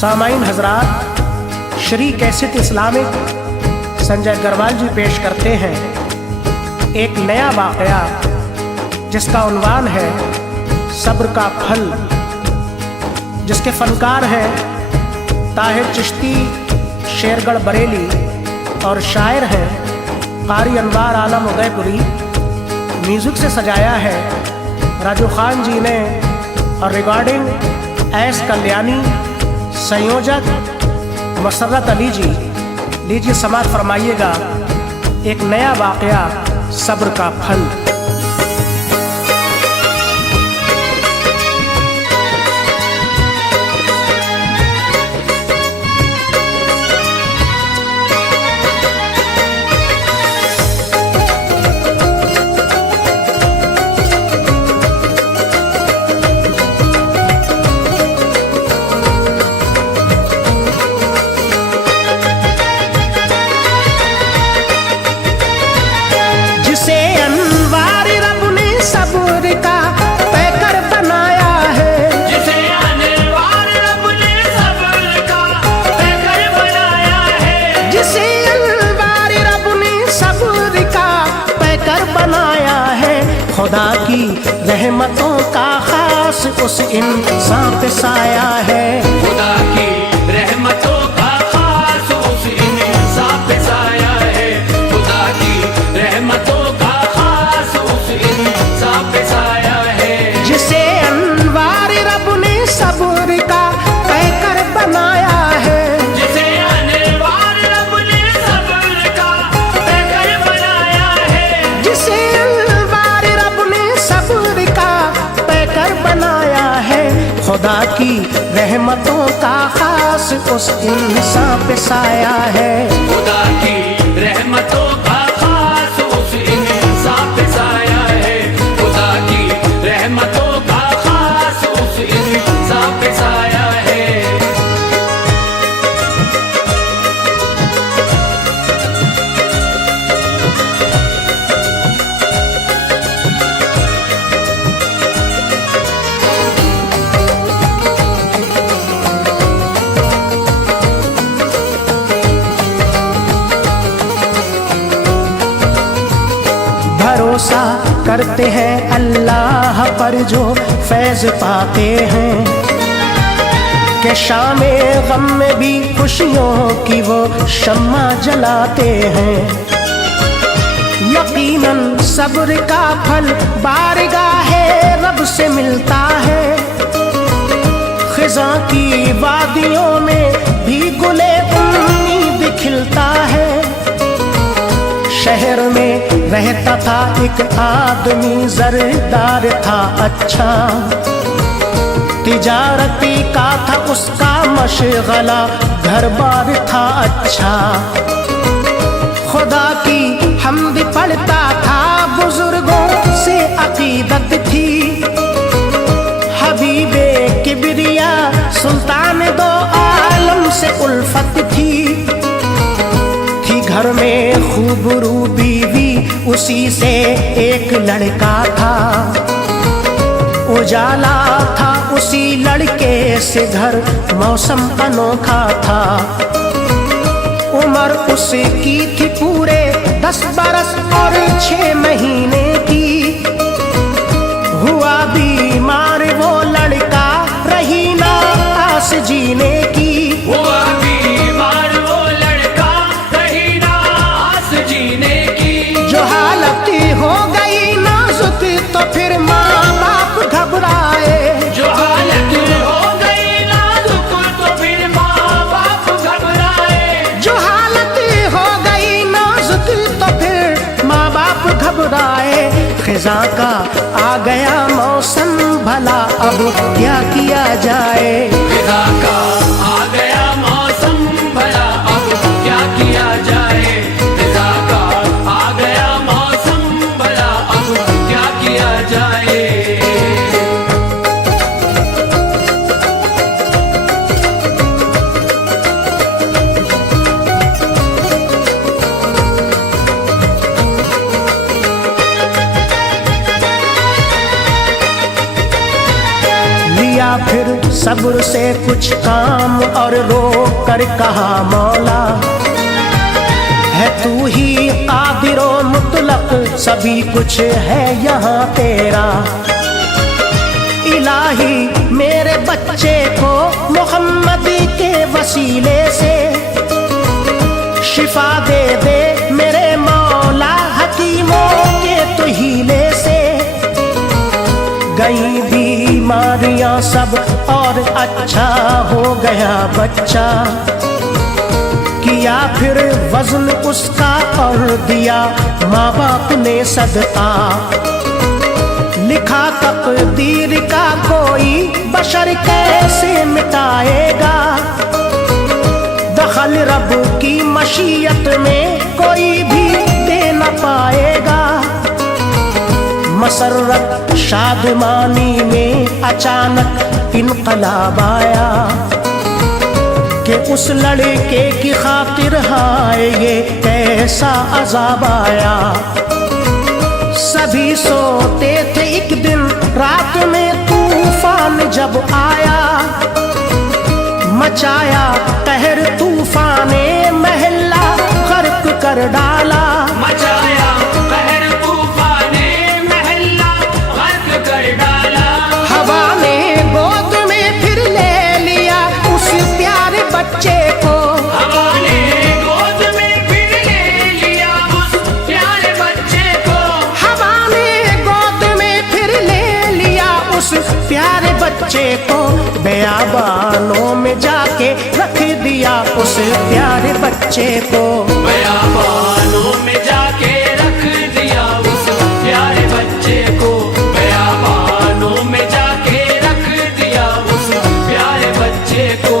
सामाईन हजरात, Shri cassette Islamic Sanjay Agarwal जी पेश करते हैं एक नया वाकया जिसका उन्वान है सब्र का फल, जिसके फनकार हैं ताहिर चिश्ती शेरगढ़ बरेली और शायर हैं कारी अनवार आलम उदयपुरी। म्यूज़िक से सजाया है राजू खान जी ने और रिकॉर्डिंग एस कल्याणी, संयोजक मसरत अली जी। लीजिए समाअत फरमाइएगा एक नया वाकया सब्र का फल। खुदा की रहमतों का खास उस इंसान पे साया है। खुदा की रहमतों का खास उस इंसान पे साया है। खुदा की रहमतों का खास उस इंसान पे साया है। जिसे अनवार रब ने सब्र का पैकर बनाया है। जिसे अनवार रब ने सब्र का पैकर बनाया है। जिसे बनाया है। खुदा की रहमतों का खास उस इंसान पे साया है। खुदा की रहमतों का खास उस इंसान पे साया है। खुदा की रहमतों का खास उस इंसान पे साया है। भरोसा करते हैं अल्लाह पर जो फैज़ पाते हैं कि शामे गम में भी खुशियों की वो शम्मा जलाते हैं। यकीनन सब्र का फल बारगाहे रब से मिलता है। खिज़ां की वादियों में भी गुले उम्मीद खिलता है। शहर में रहता था एक आदमी जरदार था अच्छा, तिजारती का था उसका मशगला, घर बार था अच्छा। खुदा की हम्द पढ़ता था, बुजुर्गों से अकीदत थी। हबीबे किबरिया सुल्तान दो आलम से उल्फत थी। घर में खूबरू बीवी उसी से एक लड़का था। उजाला था उसी लड़के से घर, मौसम अनोखा था। उम्र उसकी थी पूरे 10 बरस और 6 महीने की। हुआ बीमार वो लड़का, रही ना आस जीने की। हुआ बीमार वो लड़का, रही ना आस जीने की। जो हालत हो गई नाजुक तो फिर माँ बाप घबराए। जो हालत हो गई नाजुक तो फिर माँ बाप घबराए। जो हालत हो गई नाजुक तो फिर माँ बाप घबराए। खिज़ां का आ गया मौसम भला, अब क्या किया जाए। खिज़ां का आ गया मौसम भला, अब क्या किया जाए। खिज़ां का आ गया मौसम भला, अब क्या किया जाए। किया फिर सब्र से कुछ काम और रो कर कहा मौला, है तू ही कादिर व मुतलक, सभी कुछ है यहाँ तेरा। इलाही मेरे बच्चे को मोहम्मद के वसीले से शिफा दे दे मेरे मौला, हकीमों के तो हीले से। गई बीमारियां सब और अच्छा हो गया बच्चा, किया फिर वजन उसका और दिया माँ बाप ने सदका। लिखा तकदीर का कोई बशर कैसे मिटाएगा, दखल रब की मशीयत में कोई भी दे न पाएगा। मसरत शादमानी में अचानक इनकलाब आया, कि उस लड़के की खातिर हाय ये कैसा अजाब आया। सभी सोते थे एक दिन रात में तूफान जब आया, मचाया कहर तूफाने महल्ला गर्क कर डाला। मचाया कहर तूफाने महल्ला गर्क कर डाला। हवा ने गोद में फिर ले लिया उस प्यारे बच्चे को, हवा ने गोद में फिर ले लिया उस प्यारे बच्चे को। हवा ने गोद में फिर ले लिया उस प्यारे बच्चे को। बेयाबानों में जाके रख दिया उस प्यारे बच्चे को, बयाबानों में जाके रख दिया उस प्यारे बच्चे को। बयाबानों में जाके रख दिया उस प्यारे बच्चे को।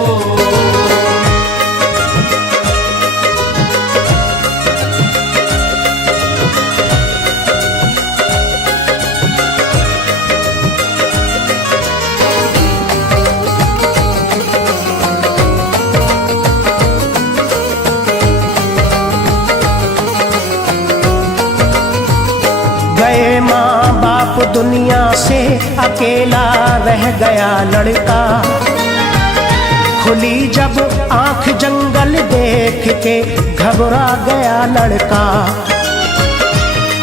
गए माँ बाप दुनिया से अकेला रह गया लड़का। खुली जब आंख जंगल देख के घबरा गया लड़का।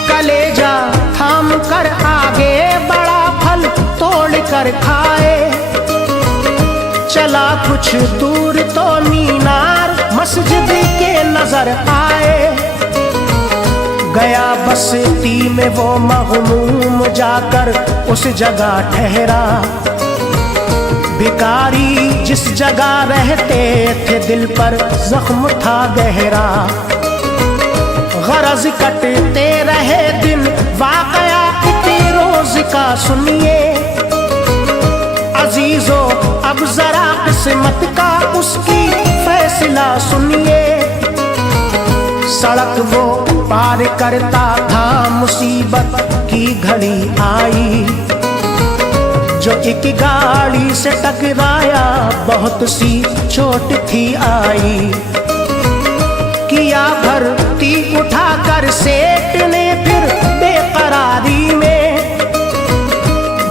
कलेजा थाम कर आगे बड़ा फल तोड़ कर खाए, चला कुछ दूर तो मीनार मस्जिद के नजर आए। गया बस्ती में वो मग़मूम जाकर उस जगह ठहरा। भिखारी जिस जगह रहते थे दिल पर जख्म था गहरा। गरज कटते रहे दिन वाक़या इतने रोज का सुनिए। अजीजों अब जरा किस्मत का उसकी फैसला सुनिए। सड़क वो पार करता था मुसीबत की घड़ी आई। जो एक गाड़ी से टकराया बहुत सी चोट थी आई। किया भर्ती उठाकर सेठ ने फिर बेकरारी में,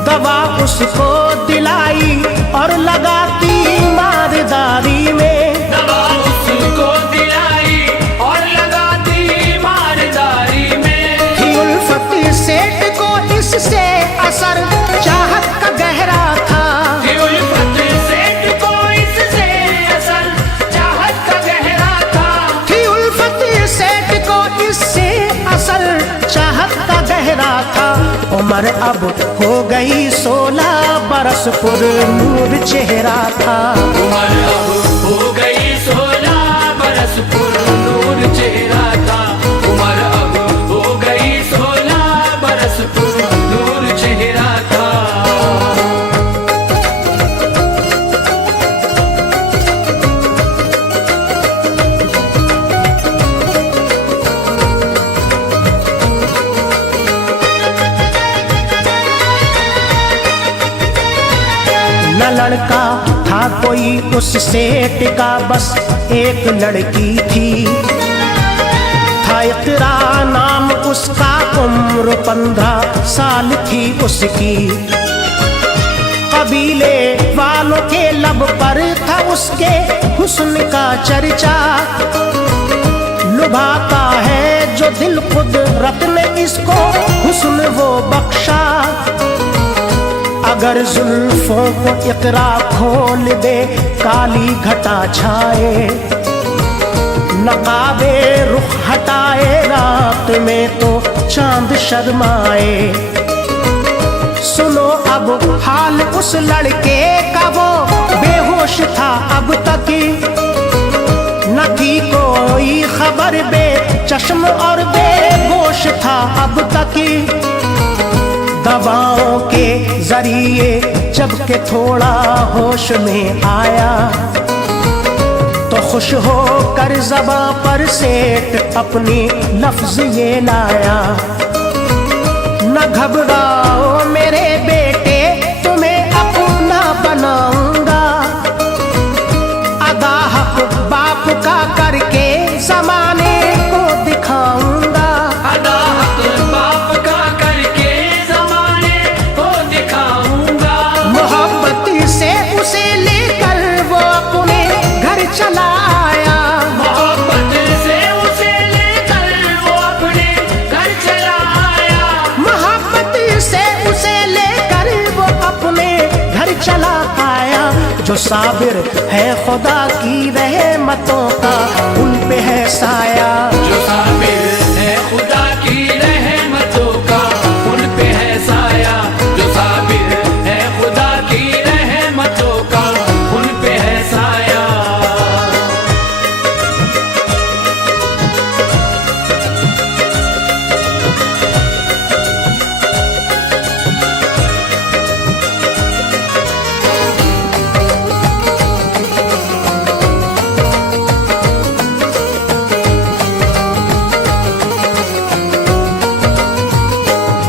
दवा उसको दिलाई और लगाती मारदारी में। दवा उसको दिलाई और लगाती मारदारी में। थी उल्फत सेठ को इससे असर चाहत का गहरा था। थी उल्फत सेठ को इससे असर चाहत का गहरा था। थी उल्फत सेठ को इससे असर चाहत का गहरा था। उम्र अब हो गई 16 बरस पुरनूर चेहरा था। उम्र अब हो गई 16 बरस पुरनूर चेहरा था। उम्र अब हो गई 16 बरस पुरनूर चेहरा था। न लड़का था कोई उस सेठ का, बस एक लड़की थी। था इकरा नाम उसका, उम्र 15 साल थी उसकी। कबीले वालों के लब पर था उसके हुस्न का चर्चा। लुभाता है जो दिल कुदरत ने इसको हुस्न वो बख्शा। अगर जुल्फों को इकरा खोल दे काली घटा छाए, नकाबे रुख हटाए रात में तो चांद शर्माए। सुनो अब हाल उस लड़के का, वो बेहोश था अब तक, न थी कोई खबर, बेचश्म और बेहोश था अब तक। दवाओं के जरिए जबकि थोड़ा होश में आया, तो खुश होकर ज़बां पर सेठ अपनी लफ्ज़ ये लाया। न घबराओ मेरे बेटे, तुम्हें अपना बनाऊंगा। अदा हक बाप का करके ज़माने को दिखाऊंगा। अदा हक बाप का करके ज़माने को दिखाऊंगा। मोहब्बत से उसे लेकर वो अपने घर चला आया। मोहब्बत से उसे लेकर वो अपने घर चला आया। मोहब्बत से उसे लेकर वो अपने घर चला आया। जो साबिर है खुदा की रहमतों का, उन पे है साया। जो साबिर है खुदा की रहमतों का, उन पे है साया। जो साबिर है खुदा की रहमतों का, उन पे है साया।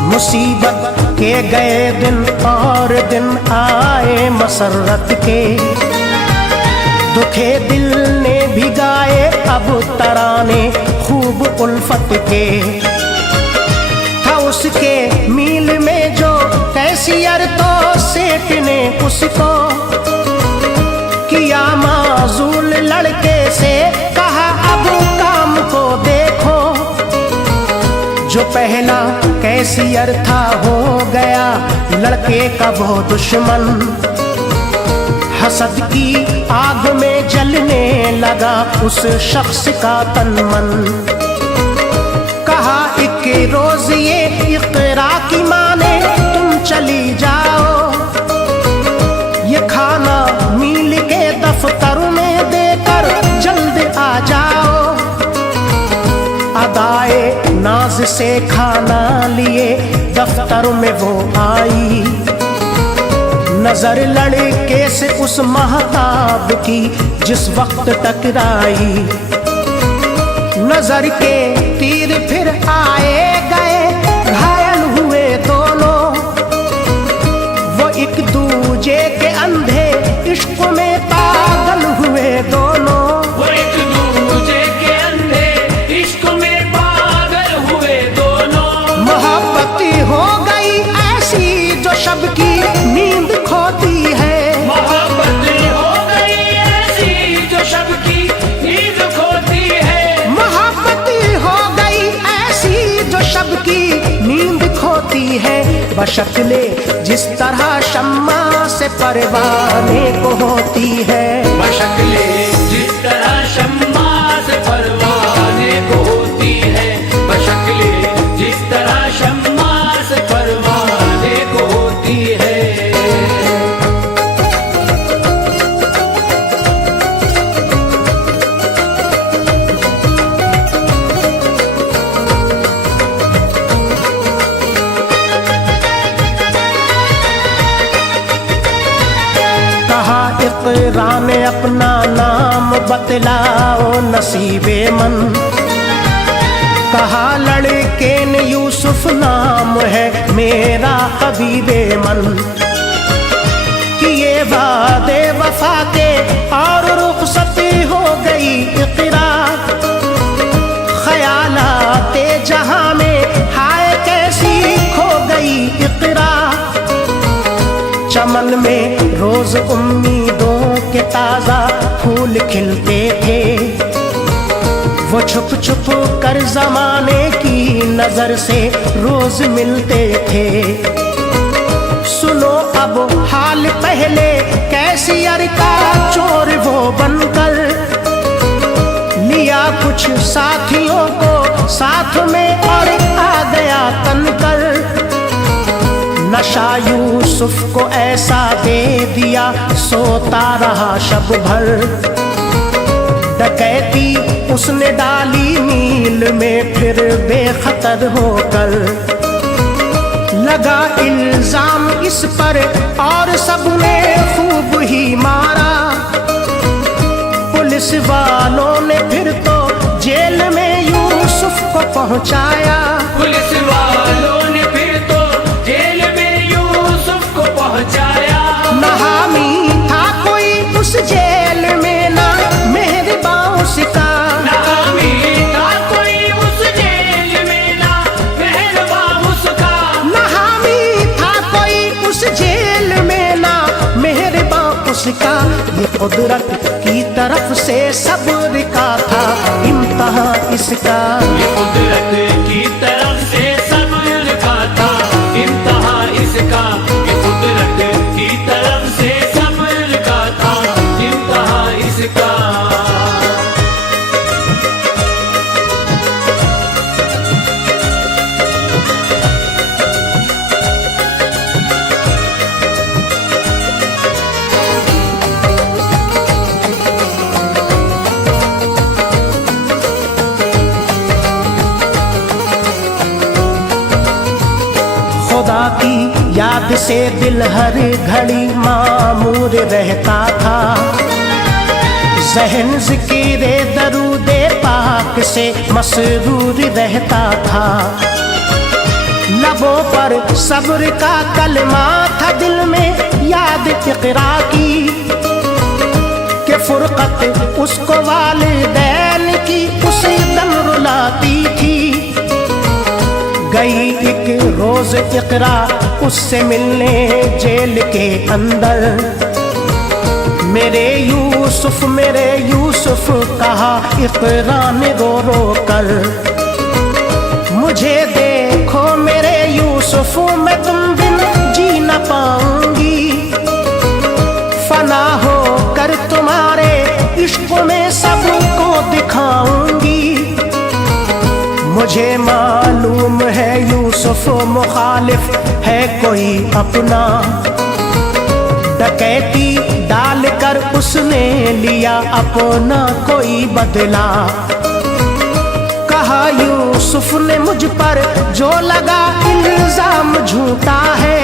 मुसीबत के गए दिन और दिन आए मसरत के, दुखे दिल ने भिगाए अब तराने खूब उल्फत के। था उसके मील में जो कैसियर, तो सेठ ने उसको किया माजूल लड़के से, कहा अब काम को देखो। जो पहला कैसियर था हो गया लड़के का वो दुश्मन। हसद की आग में जलने लगा उस शख्स का तन मन। कहा एक रोज ये इक़रा की माने तुम चली जाओ, ये खाना मील के दफ्तर में देकर जल्द आ जाओ। अदाए नाज से खाना लिए दफ्तर में वो आई। नजर लड़के से उस महताब की जिस वक्त टकराई। नजर के तीर फिर आए गए, घायल हुए दोनों। वो एक दूजे के अंधे इश्क में पागल हुए दोनों। वो एक दूजे के अंधे इश्क में पागल हुए दोनों। मोहब्बत हो गई ऐसी जो शब की नींद खोती है। मोहब्बत हो गई ऐसी जो शब की नींद खोती है। मोहब्बत हो गई ऐसी जो शब की नींद खोती है। बशक्ले जिस तरह शम्मा से परवाने को होती है। बशक्ले जिस तरह शम्मा से परवाने को होती है। बशक्ले जिस तरह शम्मा से परवाने को होती है। कहा इक़रा में अपना नाम बतलाओ नसीबे मन। कहा लड़के ने यूसुफ नाम है मेरा हबीबे मन। किए वादे वफा के और रुखसती हो गई इक़रा। ख्यालाते जहां में हाय कैसी खो गई इक़रा। चमन में रोज उम्मीदों के ताजा फूल खिलते थे। वो छुप छुप कर जमाने की नजर से रोज मिलते थे। सुनो अब हाल पहले कैसियर का चोर वो बनकर, लिया कुछ साथियों को साथ में और आ गया तनकर। नशा यूसुफ को ऐसा दे दिया सोता रहा शब भर। डकैती उसने डाली नील में फिर बेखतर होकर। लगा इल्जाम इस पर और सबने खूब ही मारा। पुलिस वालों ने फिर तो जेल में यूसुफ को पहुंचाया। पुलिस वालों ने फिर तो जेल में यूसुफ को पहुंचाया। ना हामी था कोई उस जेल में, ना मेहरबान उसका। ना हामी था कोई उस जेल में, ना मेहरबान उसका। ना हामी था कोई उस जेल में, ना मेहरबान उसका। ये कुदरत की तरफ से सब्र का था इम्तिहां इसका। ये कुदरत की तरफ से सब्र का था इम्तिहां इसका। ये कुदरत की तरफ से सब्र का था इम्तिहां इसका। खुदा की याद से दिल हर घड़ी मामूर रहता था। ज़हन ज़िक्र दरूदे पाक से मसरूर रहता था। लबों पर सब्र का कलमा था, दिल में याद इक़रा की। कि फुरक़त उसको वालिदैन की उसी दम रुलाती थी। गई एक रोज इक़रा उससे मिलने जेल के अंदर। मेरे यूसुफ कहा इक़रा ने रो रो कर। मुझे देखो मेरे यूसुफ, मैं तुम बिन जी न पाऊंगी। फना हो कर तुम्हारे इश्क में सबको दिखाऊंगी। मुझे मालूम है यूसुफ मुखालिफ है कोई अपना। डकैती डालकर उसने लिया अपना कोई बदला। कहा यूसुफ ने मुझ पर जो लगा इल्जाम झूठा है।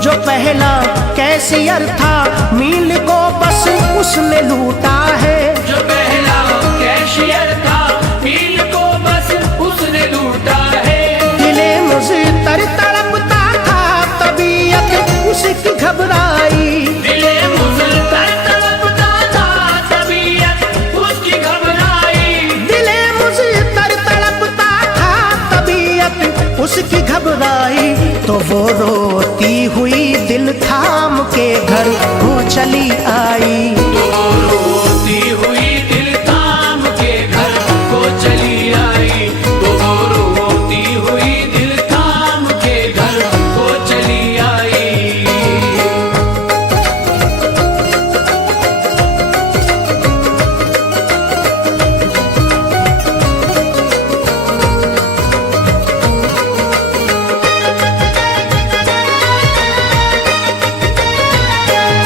जो पहला कैसियर था मील को बस उसने लूटा है। जो पहला कैशियर था मील को बस उसने लूटा है। दिले मुज़तर तड़पता था, तबीयत उसकी घबराई। दिले मुज़तर तड़पता था, तबीयत उसकी घबराई। दिले मुज़तर तड़पता था, तबीयत उसकी घबराई। तो वो रोती हुई दिल थाम के घर वो चली आई। तो रोती हुई दिल थाम के घर को चली आई। तो रोती हुई दिल थाम के घर को चली आई।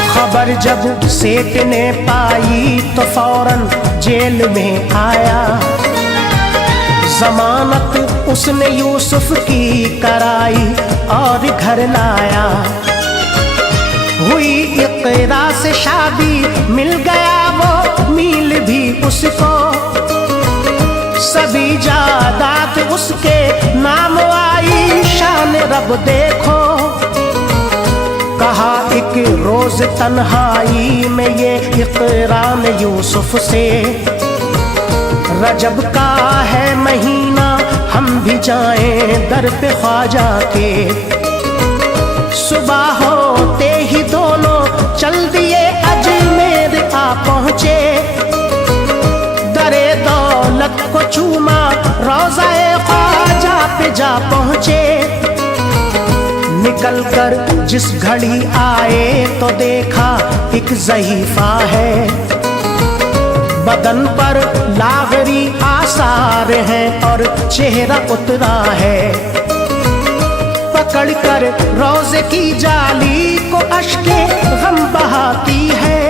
खबर जब सेठ ने पाई तो फौरन जेल में आया। जमानत उसने यूसुफ की कराई और घर लाया। हुई इक़रा से शादी, मिल गया वो मील भी उसको। सभी जायदाद उसके नाम आई, शान रब देखो। कहा एक रोज तन्हाई में ये इक़रा ने यूसुफ से। रजब का है महीना, हम भी जाएं दर पे ख्वाजा के। सुबह होते ही दोनों निकल कर जिस घड़ी आए तो देखा एक ज़हीफ़ा है, बदन पर लाग़री आसार हैं और चेहरा उतरा है। पकड़ कर रोज़े की जाली को अश्के गम बहाती है,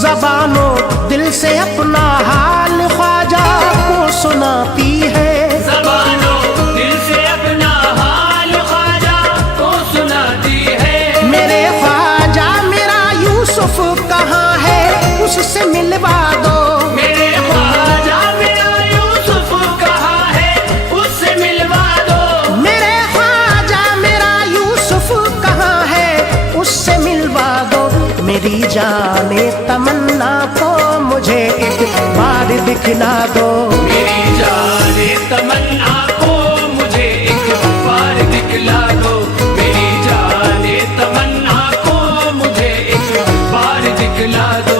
ज़बानो दिल से अपना हाल ख्वाजा को सुनाती है। ज़बानो दिल से अपना हाल ख्वाजा को सुनाती है। मेरे ख्वाजा मेरा यूसुफ कहाँ है, उससे मिलवा दो। मेरे ख्वाजा मेरा यूसुफ कहाँ है, उससे मिलवा दो। मेरे ख्वाजा मेरा यूसुफ कहाँ है, उससे मिलवा दो। मेरी जाने तमन्ना को मुझे एक बार दिखला दो। मेरी जाने तमन्ना को मुझे एक बार दिखला दो। मेरी जाने तमन्ना को मुझे एक बार दिखला दो।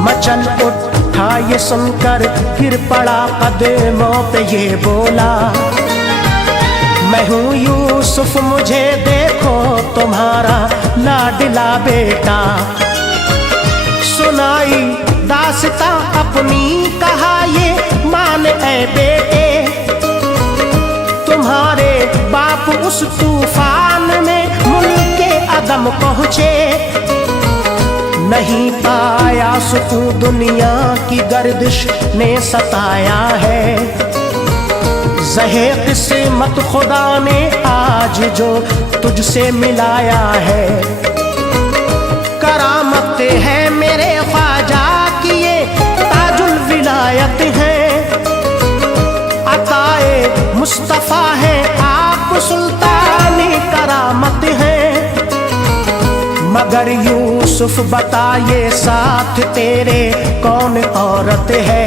मचल उठा ये सुनकर फिर पड़ा कदमों पे ये बोला, मैं हूँ यूसुफ मुझे देखो तुम्हारा लाडला बेटा। सुनाई दास्तां अपनी कहा ये मान ऐ बेटे, तुम्हारे बाप उस तूफान में मुल्के अदम पहुँचे, नहीं पाया सुकून दुनिया की गर्दिश ने सताया है। ज़हे किस्मत खुदा ने आज जो तुझसे मिलाया है, करामत है मेरे ख्वाजा की ये ताजुल विलायत है। अताए मुस्तफ़ा है आप सुल्तानी करामत है। मगर यूसुफ बताए साथ तेरे कौन औरत है,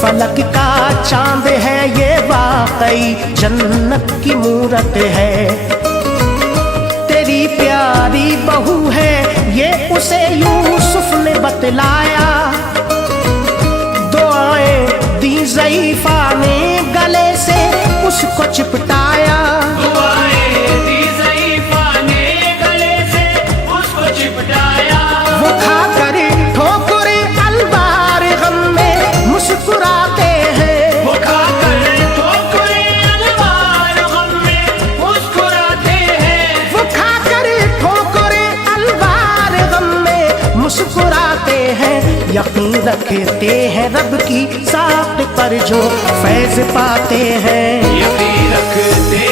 फलक का चांद है ये वाकई जन्नत की मूरत है। तेरी प्यारी बहू है ये उसे यूसुफ ने बतलाया, दुआएं दी ज़ईफ़ा ने गले से उसको चिपटाया। वो खाकर ठोकरे अलबार गम में मुस्कुराते हैं, वो खाकर ठोकरे अलबार गम में मुस्कुराते हैं। वो खाकर ठोकरे अलबार गम में मुस्कुराते हैं। यकीन रखते हैं रब की साथ पर जो फैज़ पाते हैं, यकीन रखते